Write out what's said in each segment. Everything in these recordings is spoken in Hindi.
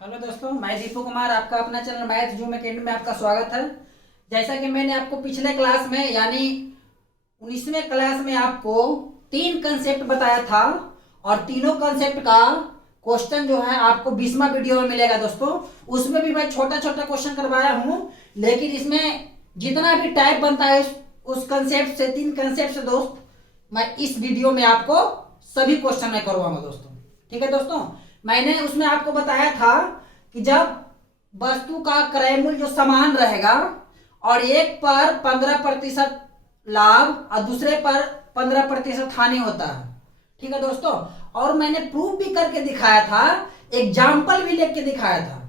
हेलो दोस्तों, मैं दीपू कुमार आपका अपना चैनल मैथ जूम अकेडमी में आपका स्वागत है। जैसा कि मैंने आपको पिछले क्लास में यानी 19वें क्लास में आपको 3 कंसेप्ट बताया था और तीनों कंसेप्ट का क्वेश्चन जो है आपको 20वां वीडियो में मिलेगा दोस्तों। उसमें भी मैं छोटा छोटा क्वेश्चन करवाया हूँ, लेकिन इसमें जितना भी टाइप बनता है उस कंसेप्ट से 3 कंसेप्ट से दोस्त मैं इस वीडियो में आपको सभी क्वेश्चन मैं करवाऊंगा दोस्तों। ठीक है दोस्तों, मैंने उसमें आपको बताया था कि जब वस्तु का क्रय मूल्य जो समान रहेगा और एक पर 15% लाभ और दूसरे पर 15% हानि होता है। ठीक है दोस्तों, और मैंने प्रूफ भी करके दिखाया था, एग्जाम्पल भी लेके दिखाया था,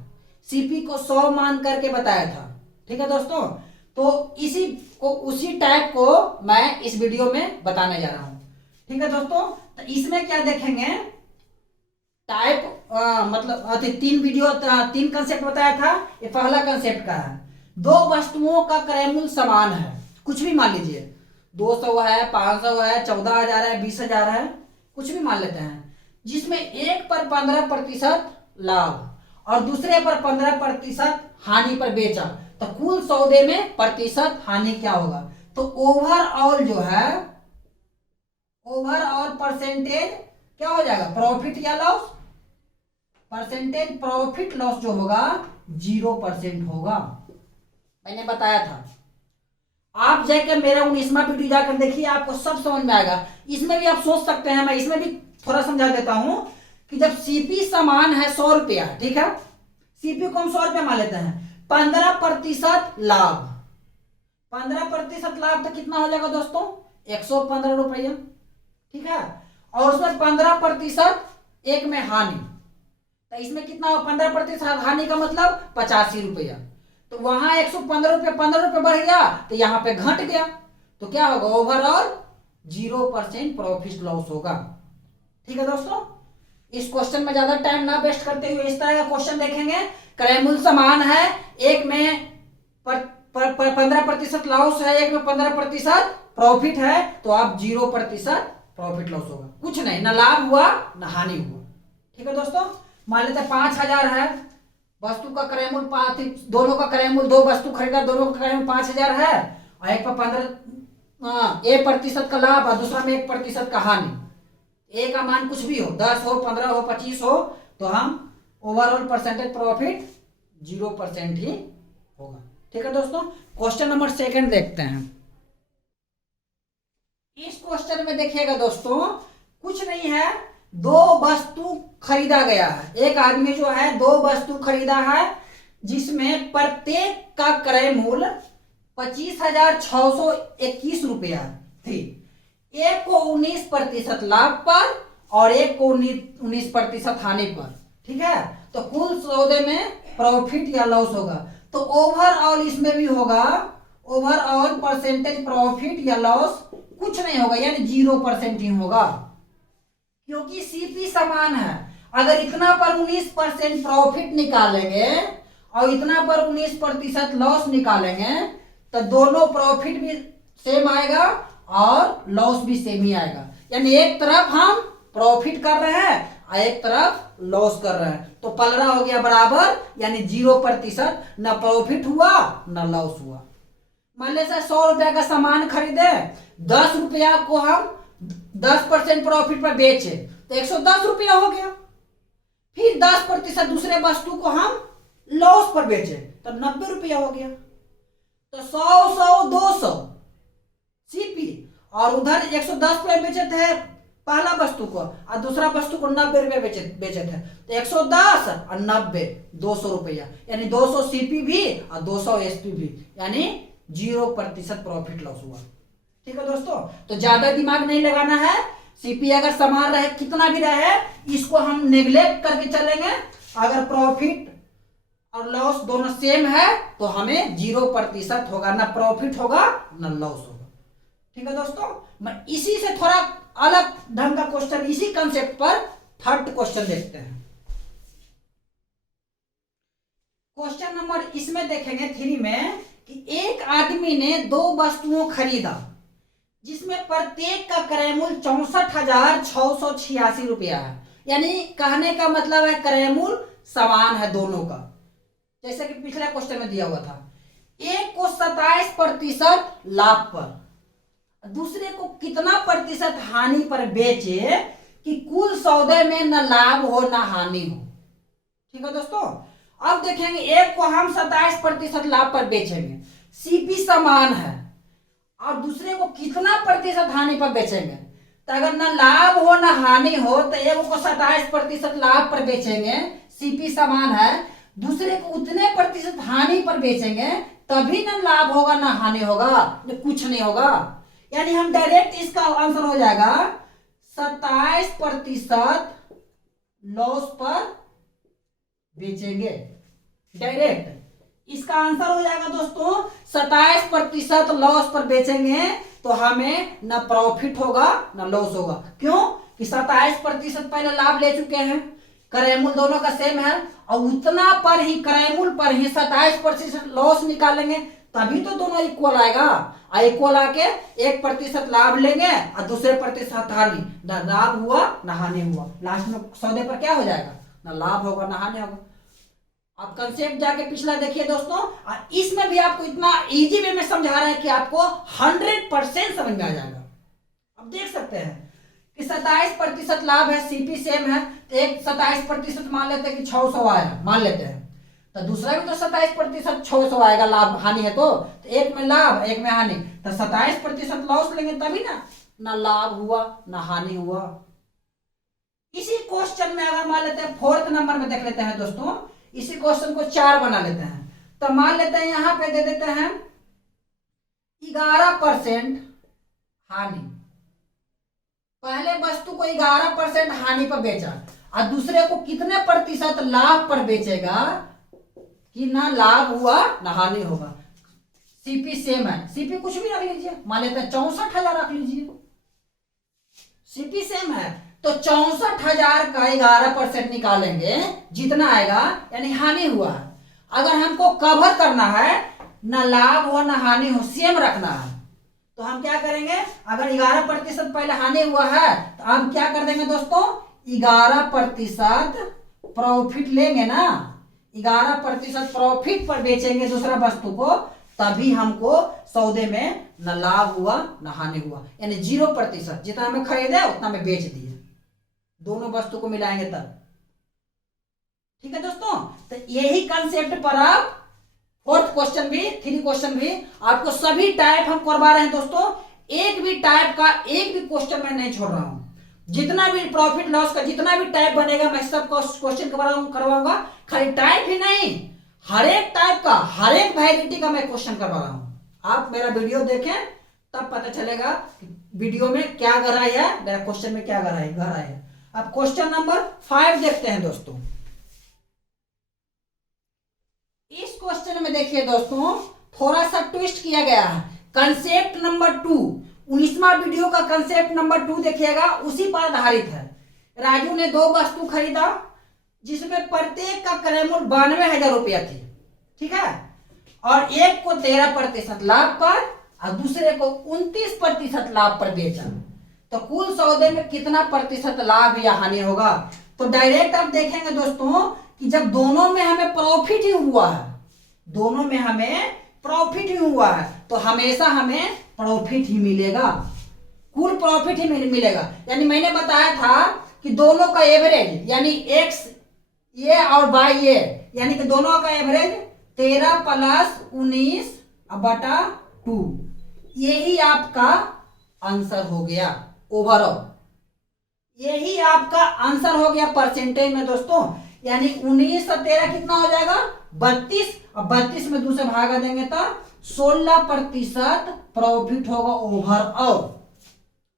सीपी को 100 मान करके बताया था। ठीक है दोस्तों, तो उसी टाइप को मैं इस वीडियो में बताने जा रहा हूं। ठीक है दोस्तों, तो इसमें क्या देखेंगे, टाइप मतलब 3 कंसेप्ट बताया था। ये पहला कंसेप्ट का है, दो वस्तुओं का क्रय मूल्य समान है, कुछ भी मान लीजिए 200 है, 500 है, 14,000 है, 20,000 है, कुछ भी मान लेते हैं, जिसमें एक पर 15% लाभ और दूसरे पर 15% हानि पर बेचा, तो कुल सौदे में प्रतिशत हानि क्या होगा। तो ओवरऑल जो है, ओवरऑल परसेंटेज क्या हो जाएगा, प्रॉफिट या लॉस, परसेंटेज प्रॉफिट लॉस जो होगा 0% होगा। मैंने बताया था, आप जाकर मेरा 19वां वीडियो जाकर देखिए, आपको सब समझ में आएगा। इसमें भी आप सोच सकते हैं, मैं इसमें भी थोड़ा समझा देता हूं कि जब सीपी समान है 100 रुपया, ठीक है, सीपी को हम 100 रुपया मान लेते हैं, 15% लाभ, 15% लाभ तो कितना हो जाएगा दोस्तों, 115 रुपया। ठीक है, और उसमें 15% एक में हानि, तो इसमें कितना हो, 15% हानि का मतलब 85 रुपया। तो वहां 115 रुपये 15 रुपये बढ़ गया, तो यहां पे घट गया, तो क्या होगा, ओवरऑल 0% प्रॉफिट लॉस होगा। ठीक है दोस्तों, इस क्वेश्चन में ज्यादा टाइम ना वेस्ट करते हुए इस तरह का क्वेश्चन देखेंगे। क्रय मूल्य समान है, एक में 15% लॉस है, एक में 15% प्रॉफिट है, तो आप 0% प्रॉफिट लॉस होगा, कुछ नहीं, ना लाभ हुआ ना हानि हुआ। ठीक है दोस्तों, मान लेते हैं 5,000 है, वस्तु का क्रय मूल्य, दोनों का क्रय मूल्य, दो वस्तु खरीदा, दोनों का क्रय मूल्य 5,000 है, और एक पर 1% का लाभ और दूसरा में 1% का हानि। ए का मान कुछ भी हो, 10 हो, 15 हो, 25 हो, तो हम ओवरऑल परसेंटेज प्रॉफिट 0% ही होगा। ठीक है दोस्तों, क्वेश्चन नंबर 2 देखते हैं। इस क्वेश्चन में देखिएगा दोस्तों, कुछ नहीं है, दो वस्तु खरीदा गया है, एक आदमी जो है 2 वस्तु खरीदा है, जिसमें प्रत्येक का क्रय मूल्य 25,621 रुपया थी। एक को 19% लाभ पर और एक को 19% हानि पर। ठीक है, तो कुल सौदे में प्रॉफिट या लॉस होगा, तो ओवरऑल इसमें भी होगा, ओवरऑल परसेंटेज प्रॉफिट या लॉस कुछ नहीं होगा, यानी 0% ही होगा, क्योंकि सीपी समान है। अगर इतना पर 19% प्रॉफिट निकालेंगे और इतना पर 19% लॉस निकालेंगे, तो दोनों प्रॉफिट भी सेम आएगा और लॉस भी सेम ही आएगा, यानी एक तरफ हम प्रॉफिट कर रहे हैं और एक तरफ लॉस कर रहे हैं, तो पलड़ा हो गया बराबर, यानी 0%, ना प्रॉफिट हुआ ना लॉस हुआ। मान लीजिए 100 रुपया का सामान खरीदे, 10 रुपया को हम 10% प्रॉफिट पर बेचे, तो 110 रुपया हो गया। फिर 10% दूसरे वस्तु को हम लॉस पर बेचे, तो 90 रुपया हो गया। तो 100 सीपी, और उधर 110 रुपये बेचे थे पहला वस्तु को और दूसरा वस्तु को 90 रुपये बेचे थे, तो 110 और 90 200 रुपया, यानी 200 सीपी भी और 200 एसपी भी, यानी 0% प्रॉफिट लॉस हुआ। ठीक है दोस्तों, तो ज्यादा दिमाग नहीं लगाना है, सीपी अगर समान रहे कितना भी रहे, इसको हम नेग्लेक्ट करके चलेंगे। अगर प्रॉफिट और लॉस दोनों सेम है तो हमें 0% होगा, ना प्रॉफिट होगा ना लॉस होगा। ठीक है दोस्तों, मैं इसी से थोड़ा अलग ढंग का क्वेश्चन, इसी कंसेप्ट पर 3rd क्वेश्चन देखते हैं। क्वेश्चन नंबर इसमें देखेंगे 3 में कि एक आदमी ने 2 वस्तुओं खरीदा, जिसमें प्रत्येक का क्रय मूल्य 64,686 रुपया है, यानी कहने का मतलब है क्रय मूल्य समान है दोनों का, जैसे कि पिछले क्वेश्चन में दिया हुआ था। एक को 27% लाभ पर, दूसरे को कितना प्रतिशत हानि पर बेचे कि कुल सौदे में न लाभ हो न हानि हो। ठीक है दोस्तों, अब देखेंगे एक को हम 27% लाभ पर बेचेंगे, सीपी समान है, और दूसरे को कितना प्रतिशत हानि पर बेचेंगे, तो अगर न लाभ हो न हानि हो तो एक को 27% लाभ पर बेचेंगे, सीपी समान है, दूसरे को उतने प्रतिशत हानि पर बेचेंगे, तभी न लाभ होगा न हानि होगा, न कुछ नहीं होगा। यानी हम डायरेक्ट इसका आंसर हो जाएगा 27% लॉस पर बेचेंगे, डायरेक्ट इसका आंसर हो जाएगा दोस्तों 27% लॉस पर बेचेंगे, तो हमें न प्रॉफिट होगा न लॉस होगा। क्यों कि 27% पहले लाभ ले चुके हैं, क्रय मूल्य दोनों का सेम है, और उतना पर ही क्रय मूल्य पर ही 27% लॉस निकालेंगे, तभी तो दोनों इक्वल आएगा। और इक्वल आके 1% लाभ लेंगे और दूसरे प्रतिशत हानि, न लाभ हुआ न हानि हुआ, लास्ट में सौदे पर क्या हो जाएगा, न लाभ होगा न हानि होगा। आप कंसेप्ट जाके पिछला देखिए दोस्तों, और इसमें भी आपको इतना इजी वे में समझा रहे हैं कि आपको 100% समझ में आ जाएगा। अब देख सकते हैं कि 27% लाभ है, सीपी सेम है, तो एक 27% मान लेते हैं कि 600 आया, मान लेते हैं, तो दूसरा भी तो 27% 600 आएगा, लाभ हानि है तो एक में लाभ एक में हानि, तो 27% लॉस लेंगे तभी ना लाभ हुआ ना हानि हुआ। इसी क्वेश्चन में अगर मान लेते हैं 4th नंबर में देख लेते हैं दोस्तों, इसी क्वेश्चन को 4 बना लेते हैं, तो मान लेते हैं यहां पे दे देते हैं 11% हानि, पहले वस्तु को 11% हानि पर बेचा, और दूसरे को कितने प्रतिशत लाभ पर बेचेगा कि ना लाभ हुआ ना हानि होगा। सीपी सेम है, सीपी कुछ भी रख लीजिए, मान लेते हैं 64,000 रख लीजिए, सीपी सेम है, तो 64,000 का 11% निकालेंगे, जितना आएगा यानी हानि हुआ। अगर हमको कवर करना है, ना लाभ हो ना हानि हो, सेम रखना है, तो हम क्या करेंगे, अगर 11% पहले हानि हुआ है तो हम क्या कर देंगे दोस्तों, 11% प्रॉफिट लेंगे ना, 11% प्रॉफिट पर बेचेंगे दूसरा वस्तु को, तभी हमको सौदे में न लाभ हुआ न हानि हुआ, यानी 0%, जितना हमें खरीदे उतना में बेच दिए, दोनों वस्तु को मिलाएंगे तब। ठीक है दोस्तों, तो यही कंसेप्ट पर आप 4th क्वेश्चन भी 3 क्वेश्चन भी आपको सभी टाइप हम करवा रहे हैं दोस्तों, एक भी टाइप का एक भी क्वेश्चन मैं नहीं छोड़ रहा हूं, जितना भी प्रॉफिट लॉस का जितना भी टाइप बनेगा मैं सब क्वेश्चन करवाऊंगा, खाली टाइप ही नहीं, हर एक टाइप का हर एक वैरायटी का मैं क्वेश्चन करवा रहा हूं। आप मेरा वीडियो देखें तब पता चलेगा कि वीडियो में क्या गहराई है, मेरा क्वेश्चन में क्या गहराई है। अब क्वेश्चन नंबर 5 देखते हैं दोस्तों। इस क्वेश्चन में देखिए दोस्तों, थोड़ा सा ट्विस्ट किया गया है, कंसेप्ट नंबर 2, 19वां वीडियो का कंसेप्ट नंबर 2 देखिएगा, उसी पर आधारित है। राजू ने 2 वस्तु खरीदा जिसमें प्रत्येक का क्रय मूल्य 92,000 रुपया थी, ठीक है, और एक को 13% लाभ पर और दूसरे को 29% लाभ पर बेचा, तो कुल सौदे में कितना प्रतिशत लाभ या हानि होगा। तो डायरेक्ट आप देखेंगे दोस्तों कि जब दोनों में हमें प्रॉफिट ही हुआ है, दोनों में हमें प्रॉफिट ही हुआ है, तो हमेशा हमें प्रॉफिट ही मिलेगा, कुल प्रॉफिट ही मिलेगा। यानी मैंने बताया था कि दोनों का एवरेज यानी एक्स ये और वाई ये, यानी कि दोनों का एवरेज 13 + 19/2, यही आपका आंसर हो गया ओवरऑल, यही आपका आंसर हो गया परसेंटेज में दोस्तों। यानी 19 और 13 कितना हो जाएगा 32, और 32 में 2 से भागा देंगे तो 16% प्रॉफिट होगा ओवरऑल,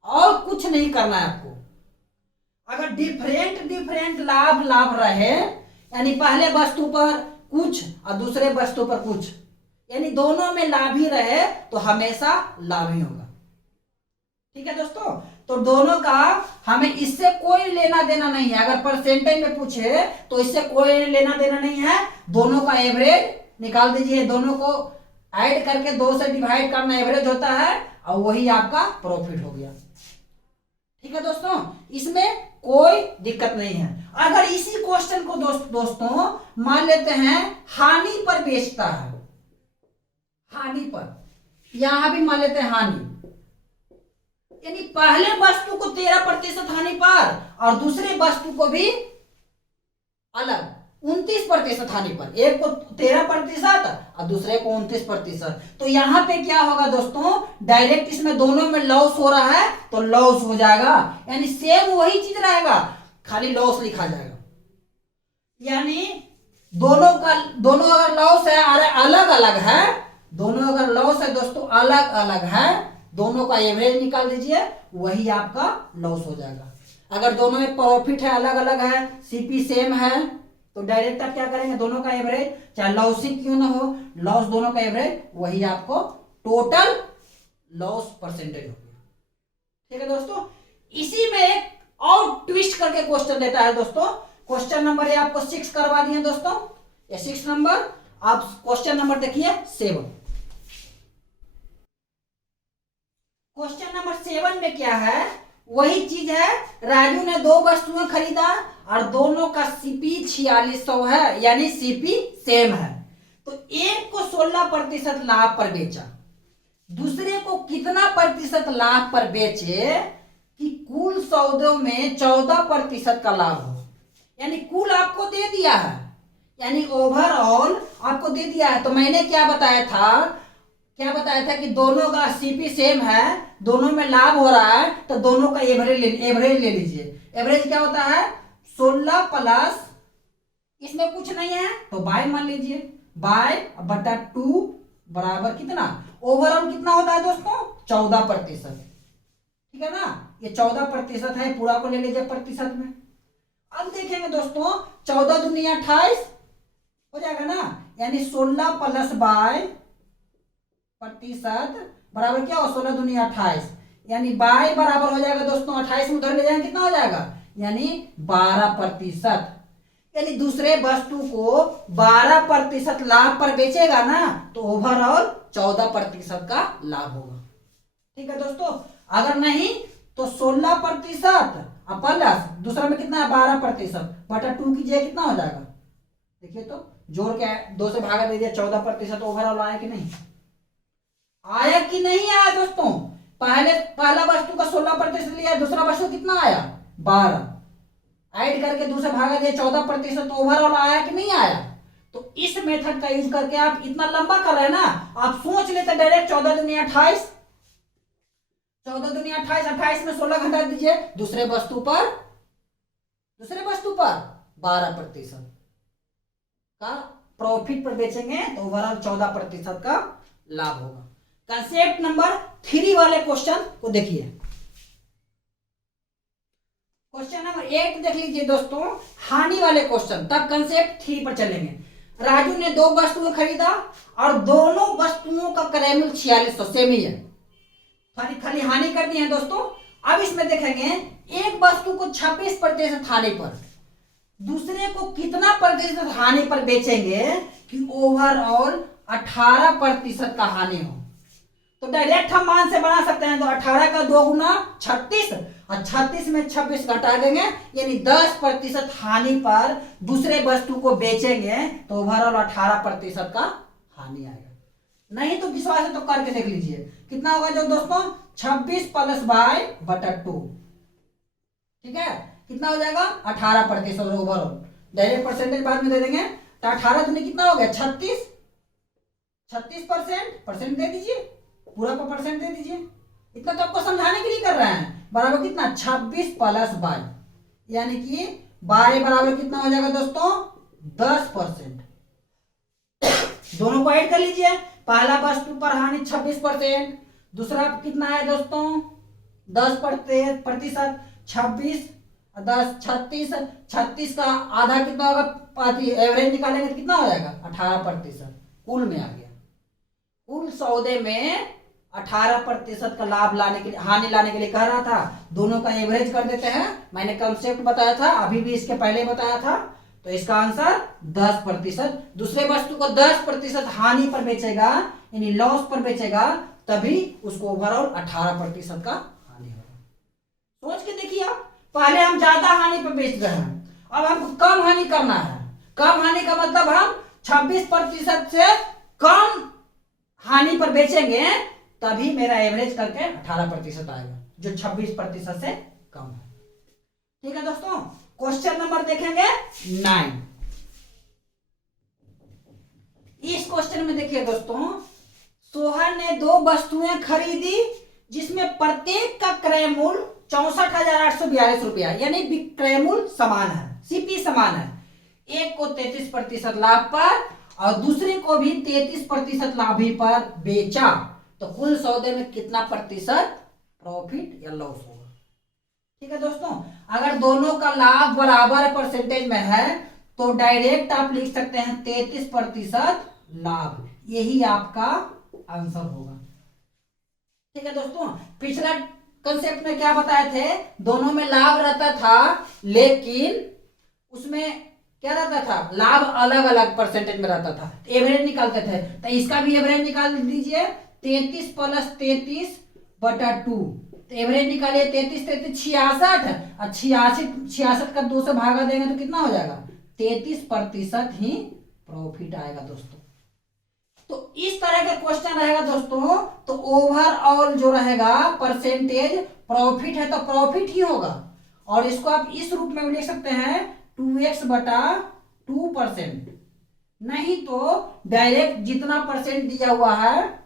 और कुछ नहीं करना है आपको। अगर डिफरेंट लाभ रहे, यानी पहले वस्तु पर कुछ और दूसरे वस्तु पर कुछ, यानी दोनों में लाभ ही रहे, तो हमेशा लाभ ही होगा। ठीक है दोस्तों, तो दोनों का हमें इससे कोई लेना देना नहीं है, अगर परसेंटेज में पूछे तो इससे कोई लेना देना नहीं है, दोनों का एवरेज निकाल दीजिए, दोनों को ऐड करके 2 से डिवाइड करना एवरेज होता है, और वही आपका प्रॉफिट हो गया। ठीक है दोस्तों, इसमें कोई दिक्कत नहीं है। अगर इसी क्वेश्चन को दोस्तों मान लेते हैं हानि पर बेचता है, हानि पर, यहां भी मान लेते हैं हानि, यानी पहले वस्तु को 13% हानि पर और दूसरे वस्तु को भी अलग 29% हानि पर, एक को 13% और दूसरे को 29%। तो यहां पे क्या होगा दोस्तों, डायरेक्ट इसमें दोनों में लॉस हो रहा है तो लॉस हो जाएगा, यानी सेम वही चीज रहेगा, खाली लॉस लिखा जाएगा। यानी दोनों अगर लॉस है और अलग अलग है, दोनों अगर लॉस है दोस्तों अलग अलग है, दोनों का एवरेज निकाल दीजिए, वही आपका लॉस हो जाएगा। अगर दोनों में प्रॉफिट है अलग अलग है, सीपी सेम है, तो डायरेक्ट आप क्या करेंगे, दोनों का एवरेज, चाहे लॉस ही क्यों ना हो, लॉस दोनों का एवरेज, वही आपको टोटल लॉस परसेंटेज होगी। ठीक है दोस्तों, इसी में एक और ट्विस्ट करके क्वेश्चन देता है दोस्तों। क्वेश्चन नंबर ये आपको 6 करवा दिए दोस्तों, ये 6 नंबर। आप क्वेश्चन नंबर देखिए 7। क्वेश्चन नंबर 7 में क्या है, वही चीज है, राजू ने 2 वस्तुएं खरीदा और दोनों का सीपी 4600 है, यानी सीपी सेम है। तो एक को 16% लाभ पर बेचा, दूसरे को कितना प्रतिशत लाभ पर बेचे कि कुल सौदों में 14% का लाभ हो। यानी कुल आपको दे दिया है, यानी ओवरऑल आपको दे दिया है। तो मैंने क्या बताया था कि दोनों का सीपी सेम है, दोनों में लाभ हो रहा है, तो दोनों का एवरेज ले लीजिए। एवरेज क्या होता है, 16 प्लस, इसमें कुछ नहीं है तो बाय मान लीजिए, बाय बटा 2 बराबर कितना, ओवरऑल कितना होता है दोस्तों, 14%। ठीक है ना, ये 14% है, पूरा को ले लीजिए प्रतिशत में। अब देखेंगे दोस्तों, 14 दूनी 28 हो जाएगा ना, यानी 16 प्लस बाय प्रतिशत बराबर क्या हो, 16 दूनी 28, यानी बाय बराबर हो जाएगा दोस्तों 28 में उधर ले जाएंगे कितना हो जाएगा, यानी 12%। यानी दूसरे वस्तु को 12% लाभ पर बेचेगा ना, तो ओवरऑल 14% का लाभ होगा। ठीक है दोस्तों, अगर नहीं तो 16% प्लस दूसरा में कितना है 12% बटा 2 कीजिए, कितना हो जाएगा, देखिए तो जोड़ के 2 से भागा दे दिया, 14% ओवरऑल आया कि नहीं, आया कि नहीं आया दोस्तों। पहला वस्तु का 16% लिया, दूसरा वस्तु कितना आया 12, ऐड करके दूसरा भागा दिया 14%, ओवरऑल आया कि नहीं आया। तो इस मेथड का यूज करके आप इतना लंबा कर रहे हैं ना, आप सोच लेते डायरेक्ट 14 दूनी 28, 14 दूनी 28, 28 में 16 घटा दीजिए, दूसरे वस्तु पर 12% का प्रॉफिट पर बेचेंगे तो ओवरऑल 14% का लाभ होगा। कंसेप्ट नंबर 3 वाले क्वेश्चन को देखिए, क्वेश्चन नंबर 8 देख लीजिए दोस्तों, हानि वाले क्वेश्चन, तब कंसेप्ट 3 पर चलेंगे। राजू ने 2 वस्तुएं खरीदा और दोनों वस्तुओं का क्रय 4600 सेम ही है, खाली हानि कर दी है दोस्तों। अब इसमें देखेंगे एक वस्तु को 26% हानि पर, दूसरे को कितना प्रतिशत हानि पर बेचेंगे कि ओवरऑल 18% का हानि हो। तो डायरेक्ट हम मान से बना सकते हैं, तो 18 का 2 गुना 36 और 36 में 26 घटा देंगे, यानी 10% हानि पर दूसरे वस्तु को बेचेंगे तो ओवरऑल 18% का हानि आएगा। नहीं तो विश्वास है तो करके देख लीजिए कितना होगा जो दोस्तों, 26 प्लस बाय बटा 2, ठीक है, कितना हो जाएगा 18% ओवरऑल। डायरेक्ट परसेंटेज बाद में दे देंगे, तो 18 दूनी कितना हो गया 36% दे दीजिए, पूरा का परसेंट दे दीजिए। इतना तो आपको समझाने के लिए कर रहे हैं। बराबर कितना 26 प्लस बाय, यानी कि बाय बराबर कितना हो जाएगा दोस्तों 10%। दोनों को ऐड कर लीजिए, पहला वस्तु पर हानि 26%, दूसरा कितना है दोस्तों 10%, 26 10 36 का आधा कितना होगा, एवरेज निकालेंगे तो कितना हो जाएगा 18%, कुल में आ गया। कुल सौदे में 18% का लाभ लाने के लिए, हानि लाने के लिए कह रहा था, दोनों का एवरेज कर देते हैं। मैंने कंसेप्ट बताया था, अभी भी इसके पहले बताया था, तो इसका आंसर 10%। दूसरे वस्तु को 10% हानि पर बेचेगा, यानी लॉस पर बेचेगा, तभी उसको ओवरऑल 18% का हानि होगा। सोच के देखिए आप, पहले हम ज्यादा हानि पर बेच रहे हैं, अब हमको कम हानि करना है। कम हानि का मतलब हम 26% से कम हानि पर बेचेंगे, तभी मेरा एवरेज करके 18% आएगा, जो 26% से कम है। ठीक है दोस्तों, क्वेश्चन नंबर देखेंगे 9। इस क्वेश्चन में देखिए दोस्तों, सोहन ने 2 वस्तुएं खरीदी जिसमें प्रत्येक का क्रय मूल्य 64,842 रुपया, यानी विक्रय मूल्य समान है, सीपी समान है। एक को 33% लाभ पर और दूसरे को भी 33% लाभ पर बेचा, तो कुल सौदे में कितना प्रतिशत प्रॉफिट या लॉस होगा। ठीक है दोस्तों, अगर दोनों का लाभ बराबर परसेंटेज में है तो डायरेक्ट आप लिख सकते हैं 33% लाभ, यही आपका आंसर होगा। ठीक है दोस्तों, पिछला कंसेप्ट में क्या बताए थे, दोनों में लाभ रहता था, लेकिन उसमें क्या रहता था, लाभ अलग अलग परसेंटेज में रहता था, एवरेज निकालते थे। तो इसका भी एवरेज निकाल दीजिए, 33 + 33/2, तो एवरेज निकालिए 33 33 66, और 66 का 2 से भागा देंगे तो कितना हो जाएगा, 33% ही प्रॉफिट आएगा दोस्तों। तो इस तरह का क्वेश्चन रहेगा दोस्तों, तो ओवरऑल जो रहेगा परसेंटेज प्रॉफिट है तो प्रॉफिट ही होगा, और इसको आप इस रूप में भी लिख सकते हैं 2x/2%, नहीं तो डायरेक्ट जितना परसेंट दिया हुआ है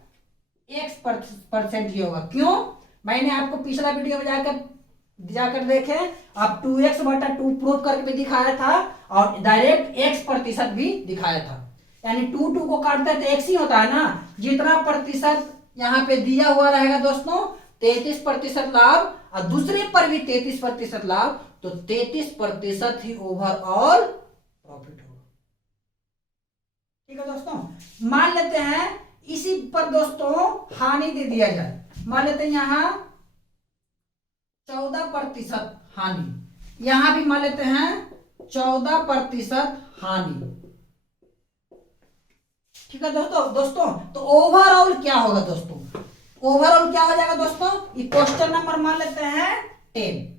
x% ही होगा। क्यों, मैंने आपको पिछला वीडियो में जाकर देखे, आप 2x/2 प्रूव करके भी दिखाया था और डायरेक्ट x% भी दिखाया था, यानी 2 को काटते हैं तो x ही होता है ना। जितना प्रतिशत यहाँ पे दिया हुआ रहेगा दोस्तों 33% लाभ, और दूसरे पर भी 33% लाभ, तो 33% ही ओवरऑल प्रॉफिट होगा। ठीक है दोस्तों, मान लेते हैं इसी पर दोस्तों हानि दे दिया जाए, मान लेते हैं यहां 14% हानि, यहां भी मान लेते हैं 14% हानि। ठीक है दोस्तों, तो ओवरऑल क्या होगा दोस्तों, ओवरऑल क्या हो जाएगा दोस्तों, ये क्वेश्चन नंबर मान लेते हैं 10।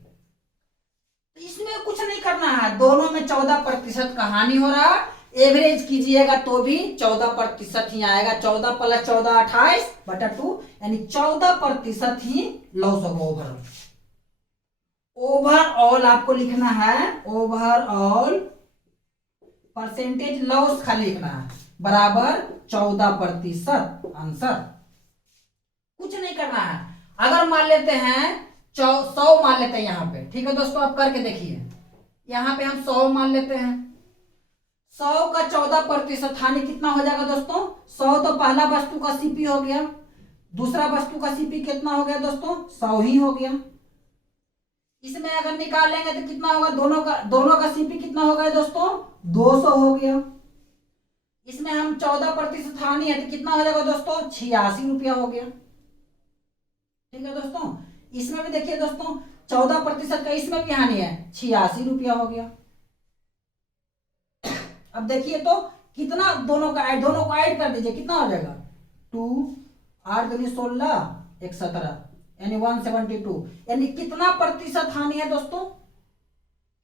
तो इसमें कुछ नहीं करना है, दोनों में 14% का हानि हो रहा, एवरेज कीजिएगा तो भी 14% ही आएगा, 14 + 14 28/2, यानी 14% ही लॉस होगा ओवरऑल। ओवरऑल आपको लिखना है, ओवरऑल परसेंटेज लॉस खाली लिखना है, बराबर 14% आंसर, कुछ नहीं करना है। अगर मान लेते हैं 100 मान लेते हैं यहाँ पे, ठीक है दोस्तों, आप करके देखिए, यहाँ पे हम 100 मान लेते हैं, 100 का 14% हानि कितना हो जाएगा दोस्तों, 100 तो पहला वस्तु का सीपी हो गया, दूसरा वस्तु का सीपी कितना हो गया दोस्तों, 100 ही हो गया। इसमें अगर निकालेंगे तो कितना होगा, दोनों का सीपी कितना हो गया दोस्तों, 200 हो गया। इसमें हम 14% हानि है तो कितना हो जाएगा दोस्तों, 86 रुपया हो गया। ठीक है दोस्तों, इसमें भी देखिए दोस्तों 14% का इसमें भी हानि है, 86 रुपया हो गया। अब देखिए तो कितना, दोनों को ऐड कर दीजिए, कितना हो जाएगा, 2 8 दूनी 16 1 17, यानी 172, यानी कितना प्रतिशत हानि है दोस्तों,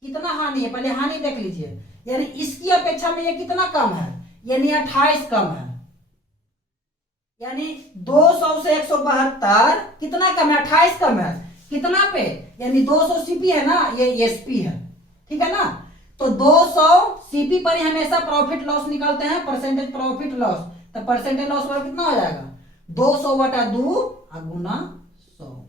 कितना हानि है, पहले हानि देख लीजिए, यानी इसकी अपेक्षा में ये कितना कम है, यानी 28 कम है, यानी 200 से 172 कितना कम है, 28 कम है, कितना पे, यानी 200 सीपी है ना, ये एसपी है। ठीक है ना, तो 200 सीपी पर ही हमेशा प्रॉफिट लॉस निकालते हैं, परसेंटेज प्रॉफिट लॉस, तो परसेंटेज लॉस पर कितना हो जाएगा, 200/2 गुना 100,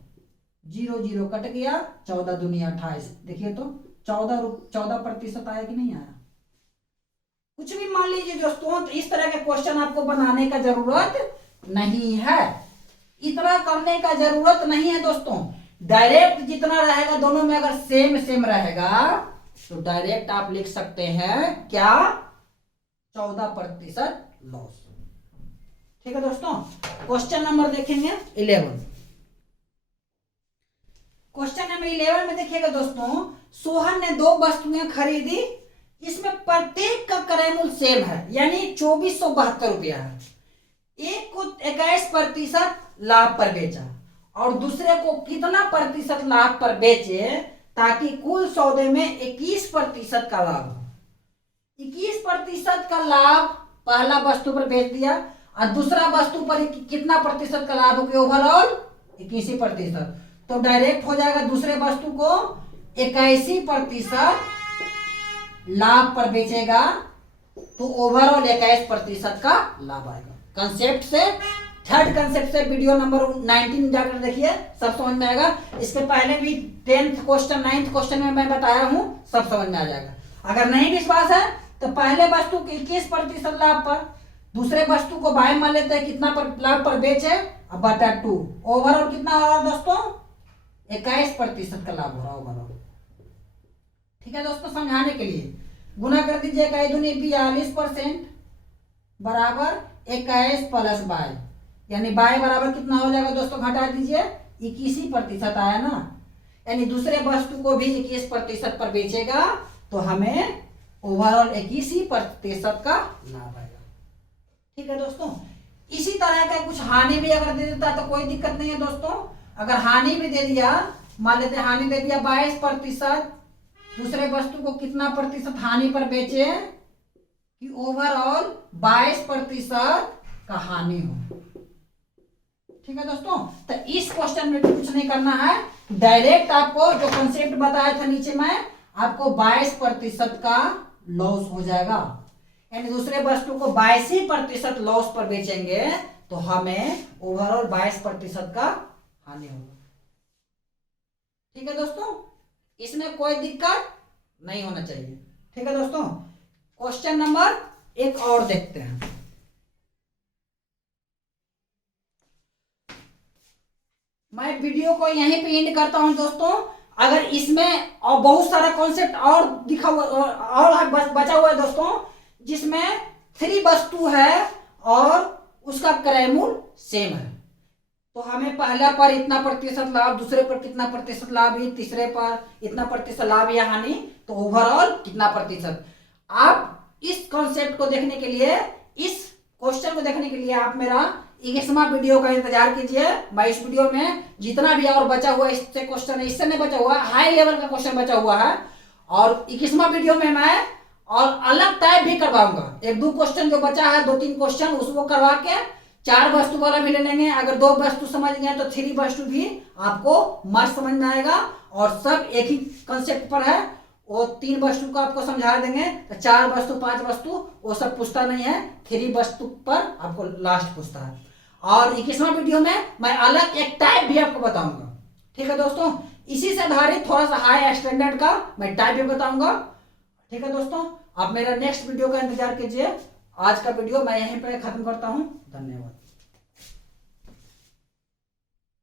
0 0 कट गया, 14 दूनी 28, देखिए तो 14% आया कि नहीं आया। कुछ भी मान लीजिए दोस्तों, तो इस तरह के क्वेश्चन आपको बनाने का जरूरत नहीं है, इतना करने का जरूरत नहीं है दोस्तों। डायरेक्ट जितना रहेगा दोनों में अगर सेम रहेगा तो डायरेक्ट आप लिख सकते हैं क्या, 14% लॉस। ठीक है दोस्तों, क्वेश्चन नंबर देखेंगे 11। क्वेश्चन नंबर 11 में देखिएगा दोस्तों, सोहन ने 2 वस्तुएं खरीदी, इसमें प्रत्येक का क्रय मूल्य सेम है, यानी 2472 रुपया है। एक को 21% लाभ पर बेचा और दूसरे को कितना प्रतिशत लाभ पर बेचे ताकि कुल सौदे में 21% का लाभ हो। 21% का लाभ पहला वस्तु पर बेच दिया और दूसरा वस्तु पर कितना प्रतिशत का लाभ हो गया, ओवरऑल 21%। तो डायरेक्ट हो जाएगा दूसरे वस्तु को 81% लाभ पर बेचेगा तो ओवरऑल 21% का लाभ आएगा। कंसेप्ट से, थर्ड कंसेप्ट से वीडियो नंबर 19 जाकर देखिए, सब समझ में आएगा। इसके पहले भी 10th क्वेश्चन 9th क्वेश्चन में मैं बताया हूं, सब समझ में आ जाएगा। अगर नहीं विश्वास है तो पहले वस्तु के 21% लाभ पर, दूसरे वस्तु को बाय मान लेते हैं कितना पर लाभ पर बेचे अब बटा 2, ओवरऑल कितना हो रहा दोस्तों, 21% का लाभ हो रहा ओवरऑल। ठीक है दोस्तों, समझाने के लिए गुना कर दीजिए, 1 दूनी 42% बराबर 21 प्लस बाय, यानी बाय बराबर कितना हो जाएगा दोस्तों, घटा दीजिए 21% आया ना, यानी दूसरे वस्तु को भी 21% पर बेचेगा तो हमें ओवरऑल 21% का लाभ आएगा। ठीक है दोस्तों, इसी तरह का कुछ हानि भी अगर दे देता तो कोई दिक्कत नहीं है दोस्तों। अगर हानि भी दे दिया, मान लेते हैं हानि दे दिया 22%, दूसरे वस्तु को कितना प्रतिशत हानि पर बेचे कि ओवरऑल 22% का हानि हो। ठीक है दोस्तों, तो इस क्वेश्चन में कुछ नहीं करना है, डायरेक्ट आपको जो कंसेप्ट बताया था नीचे में, आपको 22% का लॉस हो जाएगा, यानी दूसरे वस्तु को 82% लॉस पर बेचेंगे तो हमें ओवरऑल 22% का हानि होगा। ठीक है दोस्तों, इसमें कोई दिक्कत नहीं होना चाहिए। ठीक है दोस्तों, क्वेश्चन नंबर एक और देखते हैं। मैं वीडियो को यहीं पे एंड करता हूं दोस्तों। अगर इसमें और बहुत सारा कॉन्सेप्ट और दिखा हुआ और बचा हुआ है दोस्तों, जिसमें 3 वस्तु है और उसका क्रय मूल्य सेम है, तो हमें पहला पर इतना प्रतिशत लाभ, दूसरे पर कितना प्रतिशत लाभ है, तीसरे पर इतना प्रतिशत लाभ या हानि, तो ओवरऑल कितना प्रतिशत। आप इस कॉन्सेप्ट को देखने के लिए, इस क्वेश्चन को देखने के लिए आप मेरा 21वां वीडियो का इंतजार कीजिए। मैं इस वीडियो में जितना भी और बचा हुआ इससे क्वेश्चन है, इससे नहीं बचा हुआ, हाई लेवल का क्वेश्चन बचा हुआ है, और 21वां वीडियो में मैं और अलग टाइप भी करवाऊंगा। 1-2 क्वेश्चन जो बचा है, 2-3 क्वेश्चन उसको करवा के 4 वस्तु वाला भी ले लेंगे। अगर 2 वस्तु समझ गए तो 3 वस्तु भी आपको मस्त समझ में आएगा, और सब एक ही कंसेप्ट पर है। वो 3 वस्तु को आपको समझा देंगे, तो 4 वस्तु 5 वस्तु वो सब पूछता नहीं है, 3 वस्तु पर आपको लास्ट पूछता है। और 21वां वीडियो में मैं अलग एक टाइप भी आपको बताऊंगा। ठीक है दोस्तों, इसी से आधारित थोड़ा सा हाई स्टैंडर्ड का मैं टाइप भी बताऊंगा। ठीक है दोस्तों, आप मेरा नेक्स्ट वीडियो का इंतजार कीजिए। आज का वीडियो मैं यहीं पर खत्म करता हूं। धन्यवाद।